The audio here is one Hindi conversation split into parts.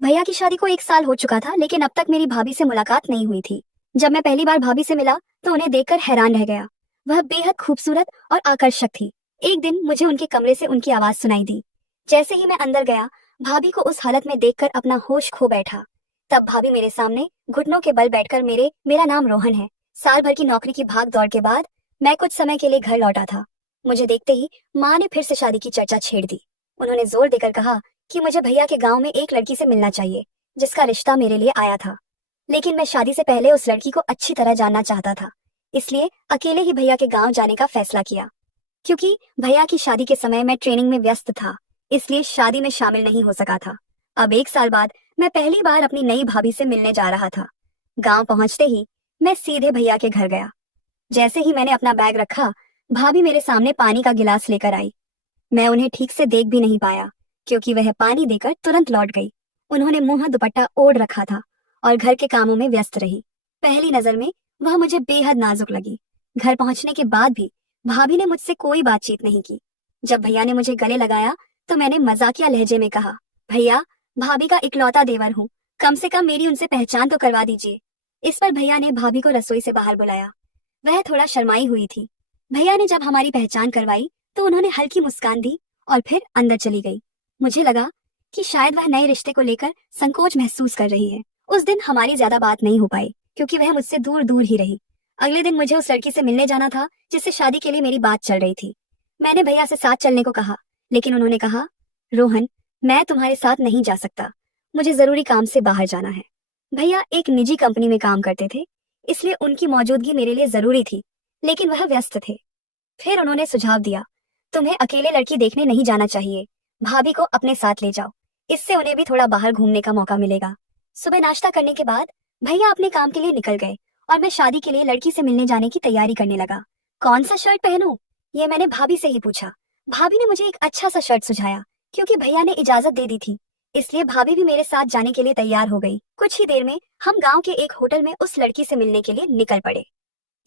भैया की शादी को 1 साल हो चुका था, लेकिन अब तक मेरी भाभी से मुलाकात नहीं हुई थी। जब मैं पहली बार भाभी से मिला तो उन्हें देखकर हैरान रह गया। वह बेहद खूबसूरत और आकर्षक थी। एक दिन मुझे उनके कमरे से उनकी आवाज सुनाई दी। जैसे ही मैं अंदर गया, भाभी को उस हालत में देखकर अपना होश खो बैठा। तब भाभी मेरे सामने घुटनों के बल बैठकर मेरा नाम रोहन है। साल भर की नौकरी की भाग दौड़ के बाद मैं कुछ समय के लिए घर लौटा था। मुझे देखते ही माँ ने फिर से शादी की चर्चा छेड़ दी। उन्होंने जोर देकर कहा कि मुझे भैया के गांव में एक लड़की से मिलना चाहिए, जिसका रिश्ता मेरे लिए आया था। लेकिन मैं शादी से पहले उस लड़की को अच्छी तरह जानना चाहता था, इसलिए अकेले ही भैया के गांव जाने का फैसला किया। क्योंकि भैया की शादी के समय मैं ट्रेनिंग में व्यस्त था, इसलिए शादी में शामिल नहीं हो सका था। अब 1 साल बाद मैं पहली बार अपनी नई भाभी से मिलने जा रहा था। गांव पहुंचते ही मैं सीधे भैया के घर गया। जैसे ही मैंने अपना बैग रखा, भाभी मेरे सामने पानी का गिलास लेकर आई। मैं उन्हें ठीक से देख भी नहीं पाया, क्योंकि वह पानी देकर तुरंत लौट गई। उन्होंने मुंह दुपट्टा ओढ़ रखा था और घर के कामों में व्यस्त रही। पहली नजर में वह मुझे बेहद नाजुक लगी। घर पहुंचने के बाद भी भाभी ने मुझसे कोई बातचीत नहीं की। जब भैया ने मुझे गले लगाया तो मैंने मजाकिया लहजे में कहा, भैया, भाभी का इकलौता देवर हूँ, कम से कम मेरी उनसे पहचान तो करवा दीजिए। इस पर भैया ने भाभी को रसोई से बाहर बुलाया। वह थोड़ा शर्माई हुई थी। भैया ने जब हमारी पहचान करवाई तो उन्होंने हल्की मुस्कान दी और फिर अंदर चली गई। मुझे लगा कि शायद वह नए रिश्ते को लेकर संकोच महसूस कर रही है। उस दिन हमारी ज्यादा बात नहीं हो पाई, क्योंकि वह मुझसे दूर दूर ही रही। अगले दिन मुझे उस लड़की से मिलने जाना था, जिससे शादी के लिए मेरी बात चल रही थी। मैंने भैया से साथ चलने को कहा, लेकिन उन्होंने कहा, रोहन, मैं तुम्हारे साथ नहीं जा सकता, मुझे जरूरी काम से बाहर जाना है। भैया एक निजी कंपनी में काम करते थे, इसलिए उनकी मौजूदगी मेरे लिए जरूरी थी, लेकिन वह व्यस्त थे। फिर उन्होंने सुझाव दिया, तुम्हें अकेले लड़की देखने नहीं जाना चाहिए, भाभी को अपने साथ ले जाओ, इससे उन्हें भी थोड़ा बाहर घूमने का मौका मिलेगा। सुबह नाश्ता करने के बाद भैया अपने काम के लिए निकल गए और मैं शादी के लिए लड़की से मिलने जाने की तैयारी करने लगा। कौन सा शर्ट पहनूं? ये मैंने भाभी से ही पूछा। भाभी ने मुझे एक अच्छा सा शर्ट सुझाया। क्योंकि भैया ने इजाजत दे दी थी, इसलिए भाभी भी मेरे साथ जाने के लिए तैयार हो गई। कुछ ही देर में हम गांव के एक होटल में उस लड़की से मिलने के लिए निकल पड़े।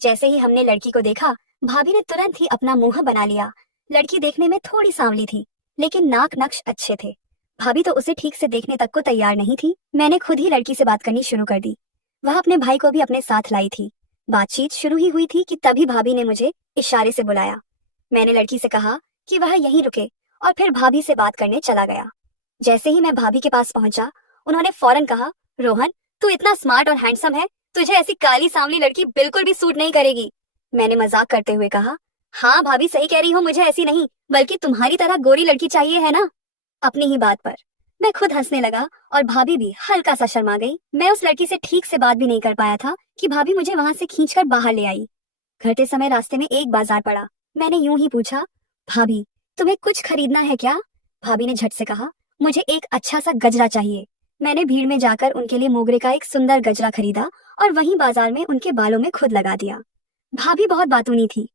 जैसे ही हमने लड़की को देखा, भाभी ने तुरंत ही अपना मुंह बना लिया। लड़की देखने में थोड़ी सांवली थी, लेकिन नाक नक्श अच्छे थे। भाभी तो उसे ठीक से देखने तक को तैयार नहीं थी। मैंने खुद ही लड़की से बात करनी शुरू कर दी। वह अपने भाई को भी अपने साथ लाई थी। बातचीत शुरू ही हुई थी कि तभी भाभी ने मुझे इशारे से बुलाया। मैंने लड़की से कहा कि वह यहीं रुके और फिर भाभी से बात करने चला गया। जैसे ही मैं भाभी के पास पहुंचा, उन्होंने फौरन कहा, रोहन, तू इतना स्मार्ट और हैंडसम है, तुझे ऐसी काली सांवली लड़की बिल्कुल भी सूट नहीं करेगी। मैंने मजाक करते हुए कहा, हाँ भाभी, सही कह रही हो, मुझे ऐसी नहीं बल्कि तुम्हारी तरह गोरी लड़की चाहिए, है ना? अपनी ही बात पर मैं खुद हंसने लगा और भाभी भी हल्का सा शर्मा गई। मैं उस लड़की से ठीक से बात भी नहीं कर पाया था कि भाभी मुझे वहां से खींचकर बाहर ले आई। घरते समय रास्ते में एक बाजार पड़ा। मैंने यूं ही पूछा, भाभी, तुम्हें कुछ खरीदना है क्या? भाभी ने झट से कहा, मुझे एक अच्छा सा गजरा चाहिए। मैंने भीड़ में जाकर उनके लिए मोगरे का एक सुंदर गजरा खरीदा और वहीं बाजार में उनके बालों में खुद लगा दिया। भाभी बहुत बातूनी थी।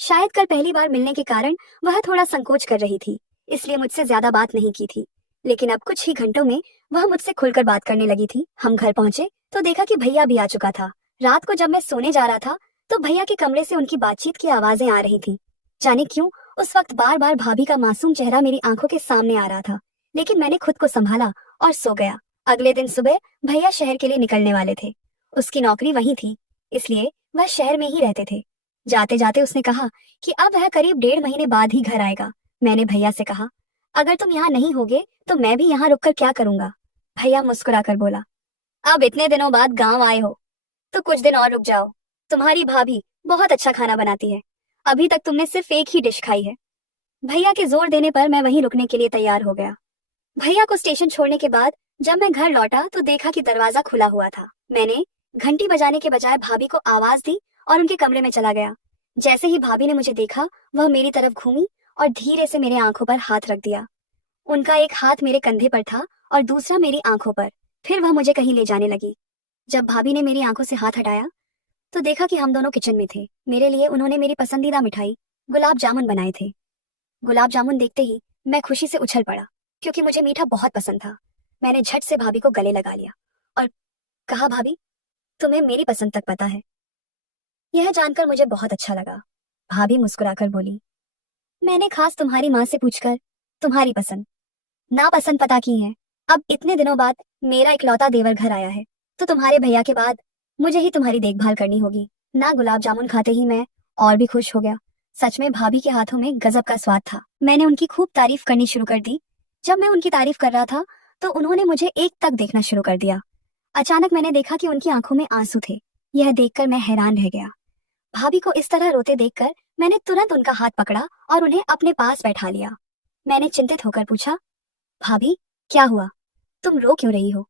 शायद कल पहली बार मिलने के कारण वह थोड़ा संकोच कर रही थी, इसलिए मुझसे ज्यादा बात नहीं की थी। लेकिन अब कुछ ही घंटों में वह मुझसे खुलकर बात करने लगी थी। हम घर पहुंचे तो देखा कि भैया भी आ चुका था। रात को जब मैं सोने जा रहा था तो भैया के कमरे से उनकी बातचीत की आवाजें आ रही थी। जाने क्यों उस वक्त बार बार भाभी का मासूम चेहरा मेरी आंखों के सामने आ रहा था, लेकिन मैंने खुद को संभाला और सो गया। अगले दिन सुबह भैया शहर के लिए निकलने वाले थे। उसकी नौकरी वहीं थी, इसलिए वह शहर में ही रहते थे। जाते जाते उसने कहा कि अब वह करीब 1.5 महीने बाद ही घर आएगा। मैंने भैया से कहा, अगर तुम यहाँ नहीं होगे तो मैं भी यहाँ रुककर क्या करूंगा? भैया मुस्कुराकर बोला, अब इतने दिनों बाद गांव आए हो तो कुछ दिन और रुक जाओ। तुम्हारी भाभी बहुत अच्छा खाना बनाती है, अभी तक तुमने सिर्फ एक ही डिश खाई है। भैया के जोर देने पर मैं वहीं रुकने के लिए तैयार हो गया। भैया को स्टेशन छोड़ने के बाद जब मैं घर लौटा तो देखा कि दरवाजा खुला हुआ था। मैंने घंटी बजाने के बजाय भाभी को आवाज दी और उनके कमरे में चला गया। जैसे ही भाभी ने मुझे देखा, वह मेरी तरफ घूमी और धीरे से मेरे आंखों पर हाथ रख दिया। उनका एक हाथ मेरे कंधे पर था और दूसरा मेरी आंखों पर। फिर वह मुझे कहीं ले जाने लगी। जब भाभी ने मेरी आंखों से हाथ हटाया तो देखा कि हम दोनों किचन में थे। मेरे लिए उन्होंने मेरी पसंदीदा मिठाई गुलाब जामुन बनाए थे। गुलाब जामुन देखते ही मैं खुशी से उछल पड़ा, क्योंकि मुझे मीठा बहुत पसंद था। मैंने झट से भाभी को गले लगा लिया और कहा, भाभी, तुम्हें मेरी पसंद तक पता है। यह जानकर मुझे बहुत अच्छा लगा। भाभी मुस्कुराकर बोली, मैंने खास तुम्हारी माँ से पूछकर तुम्हारी पसंद नापसंद पता की है। अब इतने दिनों बाद मेरा इकलौता देवर घर आया है, तो तुम्हारे भैया के बाद मुझे ही तुम्हारी देखभाल करनी होगी ना। गुलाब जामुन खाते ही मैं और भी खुश हो गया। सच में भाभी के हाथों में गजब का स्वाद था। मैंने उनकी खूब तारीफ करनी शुरू कर दी। जब मैं उनकी तारीफ कर रहा था तो उन्होंने मुझे एक तक देखना शुरू कर दिया। अचानक मैंने देखा कि उनकी आंखों में आंसू थे। यह देखकर मैं हैरान रह गया। भाभी को इस तरह रोते देखकर मैंने तुरंत उनका हाथ पकड़ा और उन्हें अपने पास बैठा लिया। मैंने चिंतित होकर पूछा, भाभी क्या हुआ, तुम रो क्यों रही हो?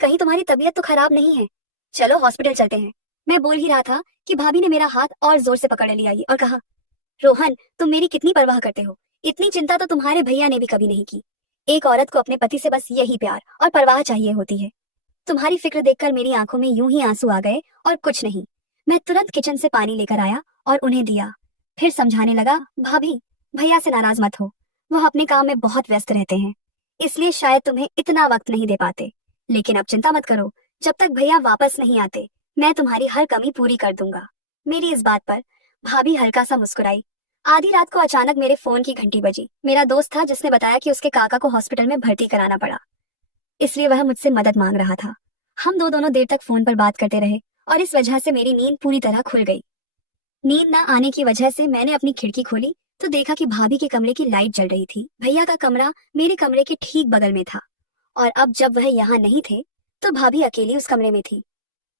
कहीं तुम्हारी तबीयत तो खराब नहीं है? चलो हॉस्पिटल चलते हैं। मैं बोल ही रहा था कि भाभी ने मेरा हाथ और जोर से पकड़ लिया और कहा, रोहन तुम मेरी कितनी परवाह करते हो, इतनी चिंता तो तुम्हारे भैया ने भी कभी नहीं की। एक औरत को अपने पति से बस यही प्यार और परवाह चाहिए होती है। तुम्हारी फिक्र देखकर मेरी आंखों में यूं ही आंसू आ गए और कुछ नहीं। मैं तुरंत किचन से पानी लेकर आया और उन्हें दिया। फिर समझाने लगा, भाभी भैया से नाराज मत हो, वह अपने काम में बहुत व्यस्त रहते हैं, इसलिए शायद तुम्हें इतना वक्त नहीं दे पाते। लेकिन अब चिंता मत करो, जब तक भैया वापस नहीं आते मैं तुम्हारी हर कमी पूरी कर दूंगा। मेरी इस बात पर भाभी हल्का सा मुस्कुराई। आधी रात को अचानक मेरे फोन की घंटी बजी। मेरा दोस्त था जिसने बताया कि उसके काका को हॉस्पिटल में भर्ती कराना पड़ा, इसलिए वह मुझसे मदद मांग रहा था। हम दोनों देर तक फोन पर बात करते रहे और इस वजह से मेरी नींद पूरी तरह खुल गई। नींद न आने की वजह से मैंने अपनी खिड़की खोली तो देखा कि भाभी के कमरे की लाइट जल रही थी। भैया का कमरा मेरे कमरे के ठीक बगल में था और अब जब वह यहाँ नहीं थे तो भाभी अकेली उस कमरे में थी।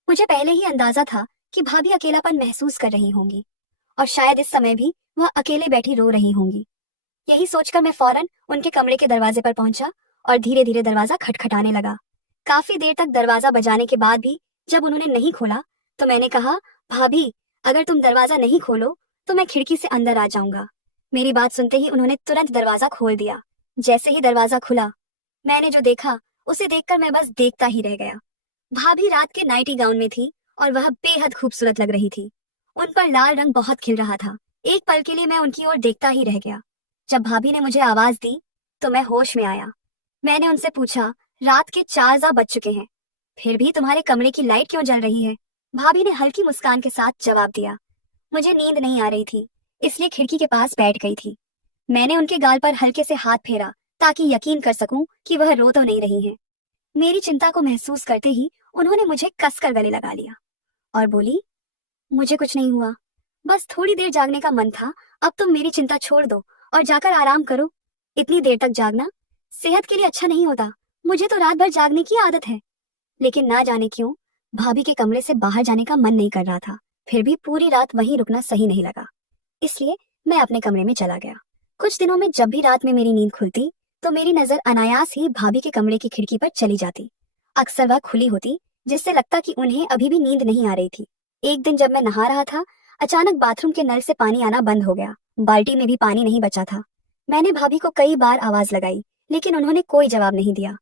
मुझे पहले ही अंदाजा था कि भाभी अकेलापन महसूस कर रही होंगी और शायद इस समय भी वह अकेले बैठी रो रही होंगी। यही सोचकर मैं फौरन उनके कमरे के दरवाजे पर पहुंचा और धीरे धीरे दरवाजा खटखटाने लगा। काफी देर तक दरवाजा बजाने के बाद भी जब उन्होंने नहीं खोला तो मैंने कहा, भाभी अगर तुम दरवाजा नहीं खोलो तो मैं खिड़की से अंदर आ जाऊंगा। मेरी बात सुनते ही उन्होंने तुरंत दरवाजा खोल दिया। जैसे ही दरवाजा खुला मैंने जो देखा उसे देखकर मैं बस देखता ही रह गया। भाभी रात के नाइटी गाउन में थी और वह बेहद खूबसूरत लग रही थी। उन पर लाल रंग बहुत खिल रहा था। एक पल के लिए मैं उनकी ओर देखता ही रह गया। जब भाभी ने मुझे आवाज दी तो मैं होश में आया। मैंने उनसे पूछा, रात के 4 बज चुके हैं, फिर भी तुम्हारे कमरे की लाइट क्यों जल रही है? भाभी ने हल्की मुस्कान के साथ जवाब दिया, मुझे नींद नहीं आ रही थी इसलिए खिड़की के पास बैठ गई थी। मैंने उनके गाल पर हल्के से हाथ फेरा ताकि यकीन कर सकूं कि वह रो तो नहीं रही हैं। मेरी चिंता को महसूस करते ही उन्होंने मुझे कसकर गले लगा लिया और बोली, मुझे कुछ नहीं हुआ, बस थोड़ी देर जागने का मन था। अब तुम मेरी चिंता छोड़ दो और जाकर आराम करो। इतनी देर तक जागना सेहत के लिए अच्छा नहीं होता। मुझे तो रात भर जागने की आदत है। लेकिन ना जाने क्यों भाभी के कमरे से बाहर जाने का मन नहीं कर रहा था। फिर भी पूरी रात वहीं रुकना सही नहीं लगा, इसलिए मैं अपने कमरे में चला गया। कुछ दिनों में जब भी रात में मेरी नींद खुलती तो मेरी नजर अनायास ही भाभी के कमरे की खिड़की पर चली जाती। अक्सर वह खुली होती जिससे लगता कि उन्हें अभी भी नींद नहीं आ रही थी। एक दिन जब मैं नहा रहा था अचानक बाथरूम के नल से पानी आना बंद हो गया। बाल्टी में भी पानी नहीं बचा था। मैंने भाभी को कई बार आवाज लगाई लेकिन उन्होंने कोई जवाब नहीं दिया।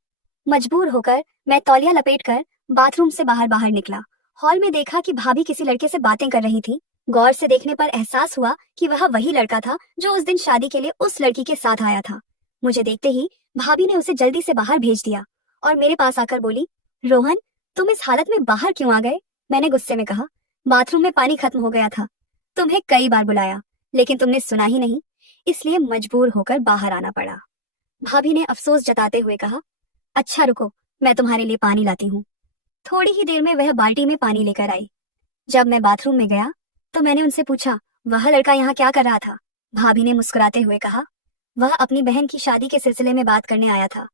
मजबूर होकर मैं तौलिया लपेटकर बाथरूम से बाहर बाहर निकला। हॉल में देखा कि भाभी किसी लड़के से बातें कर रही थी। गौर से देखने पर एहसास हुआ कि वह वही लड़का था जो उस दिन शादी के लिए उस लड़की के साथ आया था। मुझे देखते ही भाभी ने उसे जल्दी से बाहर भेज दिया और मेरे पास आकर बोली, रोहन तुम इस हालत में बाहर क्यों आ गए? मैंने गुस्से में कहा, बाथरूम में पानी खत्म हो गया था। तुम्हें कई बार बुलाया लेकिन तुमने सुना ही नहीं, इसलिए मजबूर होकर बाहर आना पड़ा। भाभी ने अफसोस जताते हुए कहा, अच्छा रुको मैं तुम्हारे लिए पानी लाती हूँ। थोड़ी ही देर में वह बाल्टी में पानी लेकर आई। जब मैं बाथरूम में गया तो मैंने उनसे पूछा, वह लड़का यहाँ क्या कर रहा था? भाभी ने मुस्कुराते हुए कहा, वह अपनी बहन की शादी के सिलसिले में बात करने आया था।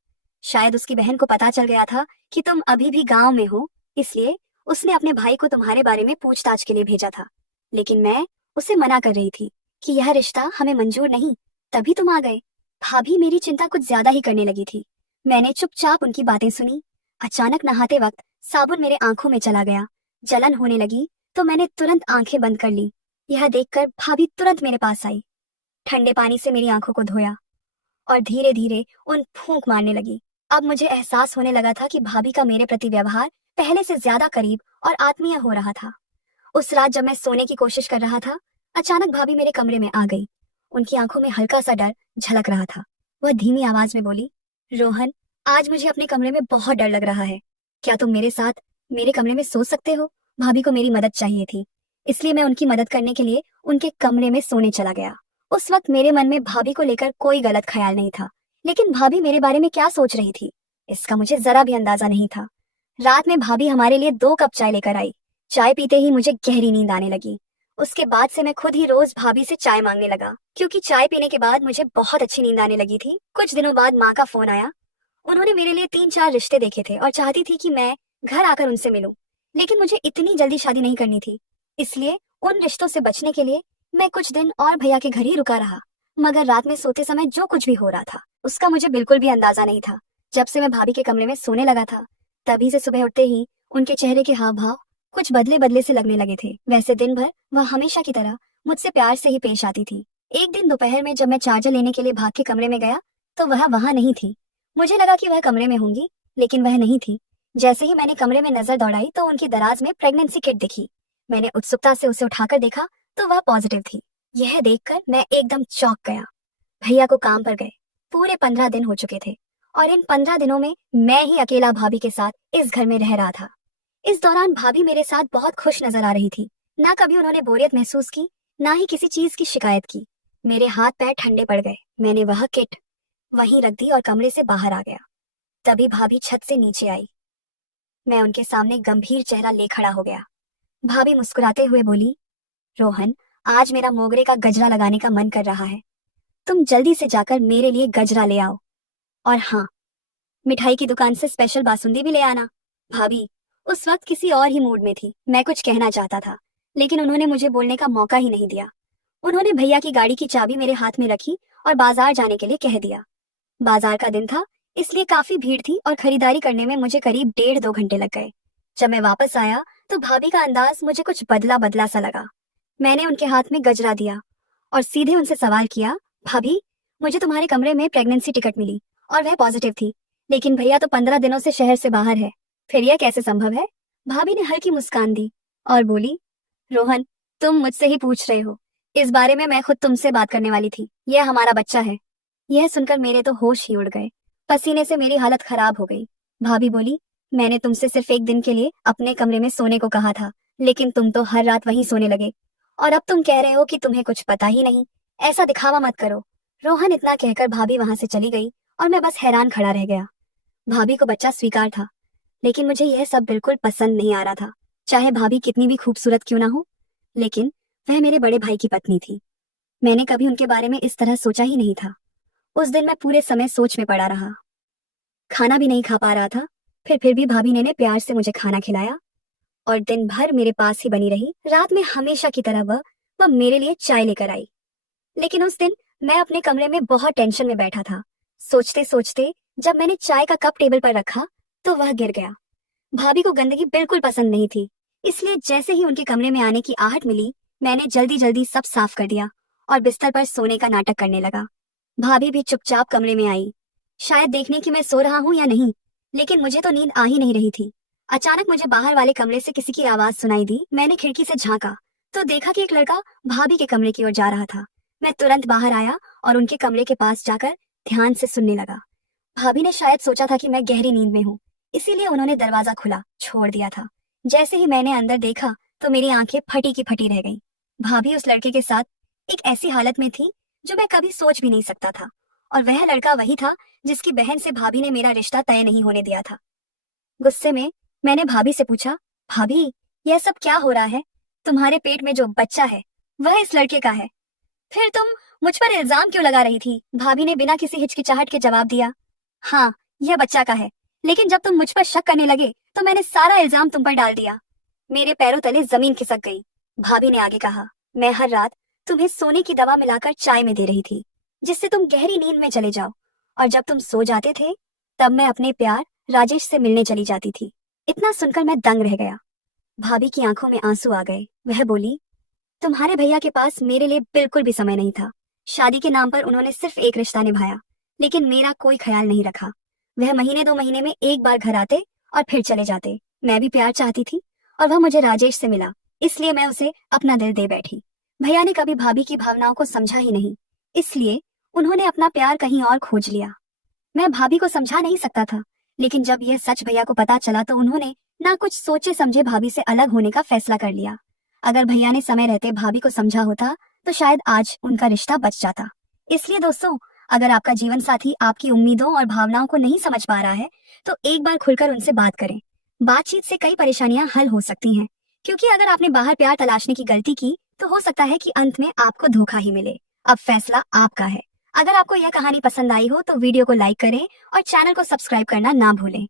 शायद उसकी बहन को पता चल गया था कि तुम अभी भी गांव में हो, इसलिए उसने अपने भाई को तुम्हारे बारे में पूछताछ के लिए भेजा था। लेकिन मैं उसे मना कर रही थी कि यह रिश्ता हमें मंजूर नहीं, तभी तुम आ गए। भाभी मेरी चिंता कुछ ज्यादा ही करने लगी थी। मैंने चुपचाप उनकी बातें सुनी। अचानक नहाते वक्त साबुन मेरे आंखों में चला गया। जलन होने लगी तो मैंने तुरंत आंखें बंद कर ली। यह देखकर भाभी तुरंत मेरे पास आई, ठंडे पानी से मेरी आंखों को धोया और धीरे धीरे उन फूंक मारने लगी। अब मुझे एहसास होने लगा था कि भाभी का मेरे प्रति व्यवहार पहले से ज्यादा करीब और आत्मीय हो रहा था। उस रात जब मैं सोने की कोशिश कर रहा था अचानक भाभी मेरे कमरे में आ गई। उनकी आंखों में हल्का सा डर झलक रहा था। वह धीमी आवाज में बोली, रोहन आज मुझे अपने कमरे में बहुत डर लग रहा है, क्या तुम मेरे साथ मेरे कमरे में सो सकते हो? भाभी को मेरी मदद चाहिए थी, इसलिए मैं उनकी मदद करने के लिए उनके कमरे में सोने चला गया। उस वक्त मेरे मन में भाभी को लेकर कोई गलत ख्याल नहीं था, लेकिन भाभी मेरे बारे में क्या सोच रही थी इसका मुझे जरा भी अंदाजा नहीं था। रात में भाभी हमारे लिए 2 कप चाय लेकर आई। चाय पीते ही मुझे गहरी नींद आने लगी। उसके बाद से मैं खुद ही रोज भाभी से चाय मांगने लगा, क्योंकि चाय पीने के बाद मुझे बहुत अच्छी नींद आने लगी थी। कुछ दिनों बाद माँ का फोन आया। उन्होंने मेरे लिए 3-4 रिश्ते देखे थे और चाहती थी कि मैं घर आकर उनसे मिलूं। लेकिन मुझे इतनी जल्दी शादी नहीं करनी थी, इसलिए उन रिश्तों से बचने के लिए मैं कुछ दिन और भैया के घर ही रुका रहा। मगर रात में सोते समय जो कुछ भी हो रहा था उसका मुझे बिल्कुल भी अंदाजा नहीं था। जब से मैं भाभी के कमरे में सोने लगा था, तभी से सुबह उठते ही उनके चेहरे के हाव भाव कुछ बदले बदले से लगने लगे थे। वैसे दिन भर वह हमेशा की तरह मुझसे प्यार से ही पेश आती थी। एक दिन दोपहर में जब मैं चार्जर लेने के लिए भाग के कमरे में गया तो वह वहां नहीं थी। मुझे लगा कि वह कमरे में होंगी, लेकिन वह नहीं थी। जैसे ही मैंने कमरे में नजर दौड़ाई तो उनकी दराज में प्रेगनेंसी किट दिखी। मैंने उत्सुकता से उसे उठाकर देखा तो वह पॉजिटिव थी। यह देखकर मैं एकदम चौंक गया। भैया को काम पर गए पूरे 15 दिन हो चुके थे और इन 15 दिनों में मैं ही अकेला भाभी के साथ इस घर में रह रहा था। इस दौरान भाभी मेरे साथ बहुत खुश नजर आ रही थी। ना कभी उन्होंने बोरियत महसूस की, ना ही किसी चीज की शिकायत की। मेरे हाथ पैर ठंडे पड़ गए। मैंने वह किट वहीं रख दी और कमरे से बाहर आ गया। तभी भाभी छत से नीचे आई। मैं उनके सामने गंभीर चेहरा ले खड़ा हो गया। भाभी मुस्कुराते हुए बोली, रोहन, आज मेरा मोगरे का गजरा लगाने का मन कर रहा है। तुम जल्दी से जाकर मेरे लिए गजरा ले आओ। और हाँ, मिठाई की दुकान से स्पेशल बासुंदी भी ले आना। भाभी उस वक्त किसी और ही मूड में थी। मैं कुछ कहना चाहता था, लेकिन उन्होंने मुझे बोलने का मौका ही नहीं दिया। उन्होंने भैया की गाड़ी की चाबी मेरे हाथ में रखी और बाजार जाने के लिए कह दिया। बाजार का दिन था, इसलिए काफी भीड़ थी और खरीदारी करने में मुझे करीब 1.5-2 घंटे लग गए। जब मैं वापस आया तो भाभी का अंदाज मुझे कुछ बदला बदला सा लगा। मैंने उनके हाथ में गजरा दिया और सीधे उनसे सवाल किया, भाभी, मुझे तुम्हारे कमरे में प्रेगनेंसी टिकट मिली और वह पॉजिटिव थी, लेकिन भैया तो 15 दिनों से शहर से बाहर है। फिर यह कैसे संभव है? भाभी ने हल्की मुस्कान दी और बोली, रोहन, तुम मुझसे ही पूछ रहे हो। इस बारे में मैं खुद तुमसे बात करने वाली थी। यह हमारा बच्चा है। यह सुनकर मेरे तो होश ही उड़ गए। पसीने से मेरी हालत खराब हो गई। भाभी बोली, मैंने तुमसे सिर्फ एक दिन के लिए अपने कमरे में सोने को कहा था, लेकिन तुम तो हर रात वहीं सोने लगे और अब तुम कह रहे हो कि तुम्हें कुछ पता ही नहीं। ऐसा दिखावा मत करो। रोहन इतना कहकर भाभी वहां से चली गई और मैं बस हैरान खड़ा रह गया। भाभी को बच्चा स्वीकार था, लेकिन मुझे यह सब बिल्कुल पसंद नहीं आ रहा था। चाहे भाभी कितनी भी खूबसूरत क्यों ना हो, लेकिन वह मेरे बड़े भाई की पत्नी थी। मैंने कभी उनके बारे में इस तरह सोचा ही नहीं था। उस दिन मैं पूरे समय सोच में पड़ा रहा, खाना भी नहीं खा पा रहा था। फिर भी भाभी ने प्यार से मुझे खाना खिलाया और दिन भर मेरे पास ही बनी रही। रात में हमेशा की तरह वह मेरे लिए चाय लेकर आई। लेकिन उस दिन मैं अपने कमरे में बहुत टेंशन में बैठा था। सोचते सोचते जब मैंने चाय का कप टेबल पर रखा तो वह गिर गया। भाभी को गंदगी बिल्कुल पसंद नहीं थी, इसलिए जैसे ही उनके कमरे में आने की आहट मिली, मैंने जल्दी जल्दी सब साफ कर दिया और बिस्तर पर सोने का नाटक करने लगा। भाभी भी चुपचाप कमरे में आई, शायद देखने कि मैं सो रहा हूँ या नहीं, लेकिन मुझे तो नींद आ ही नहीं रही थी। अचानक मुझे बाहर वाले कमरे से किसी की आवाज सुनाई दी। मैंने खिड़की से झांका तो देखा कि एक लड़का भाभी के कमरे की ओर जा रहा था। मैं तुरंत बाहर आया और उनके कमरे के पास जाकर ध्यान से सुनने लगा। भाभी ने शायद सोचा था कि मैं गहरी नींद में हूँ, इसीलिए उन्होंने दरवाजा खुला छोड़ दिया था। जैसे ही मैंने अंदर देखा तो मेरी आंखें फटी की फटी रह गईं। भाभी उस लड़के के साथ एक ऐसी हालत में थी जो मैं कभी सोच भी नहीं सकता था, और वह लड़का वही था जिसकी बहन से भाभी ने मेरा रिश्ता तय नहीं होने दिया था। गुस्से में मैंने भाभी से पूछा, भाभी, यह सब क्या हो रहा है? तुम्हारे पेट में जो बच्चा है वह इस लड़के का है। फिर तुम मुझ पर इल्जाम क्यों लगा रही थी? भाभी ने बिना किसी हिचकिचाहट के जवाब दिया, हाँ, यह बच्चा का है, लेकिन जब तुम मुझ पर शक करने लगे तो मैंने सारा इल्जाम तुम पर डाल दिया। मेरे पैरों तले जमीन खिसक गई। भाभी ने आगे कहा, मैं हर रात तुम्हें सोने की दवा मिलाकर चाय में दे रही थी, जिससे तुम गहरी नींद में चले जाओ, और जब तुम सो जाते थे तब मैं अपने प्यार राजेश से मिलने चली जाती थी। इतना सुनकर मैं दंग रह गया। भाभी की आंखों में आंसू आ गए। वह बोली, तुम्हारे भैया के पास मेरे लिए बिल्कुल भी समय नहीं था। शादी के नाम पर उन्होंने सिर्फ एक रिश्ता निभाया, लेकिन मेरा कोई ख्याल नहीं रखा। वह महीने 2 महीने में एक बार घर आते और फिर चले जाते। मैं भी प्यार चाहती थी और वह मुझे राजेश से मिला, इसलिए मैं उसे अपना दिल दे बैठी। भैया ने कभी भाभी की भावनाओं को समझा ही नहीं, इसलिए उन्होंने अपना प्यार कहीं और खोज लिया। मैं भाभी को समझा नहीं सकता था, लेकिन जब यह सच भैया को पता चला तो उन्होंने ना कुछ सोचे समझे भाभी से अलग होने का फैसला कर लिया। अगर भैया ने समय रहते भाभी को समझा होता तो शायद आज उनका रिश्ता बच जाता। इसलिए दोस्तों, अगर आपका जीवन साथी आपकी उम्मीदों और भावनाओं को नहीं समझ पा रहा है, तो एक बार खुलकर उनसे बात करें। बातचीत से कई परेशानियां हल हो सकती हैं, क्योंकि अगर आपने बाहर प्यार तलाशने की गलती की, तो हो सकता है कि अंत में आपको धोखा ही मिले। अब फैसला आपका है। अगर आपको यह कहानी पसंद आई हो तो वीडियो को लाइक करें और चैनल को सब्सक्राइब करना ना भूलें।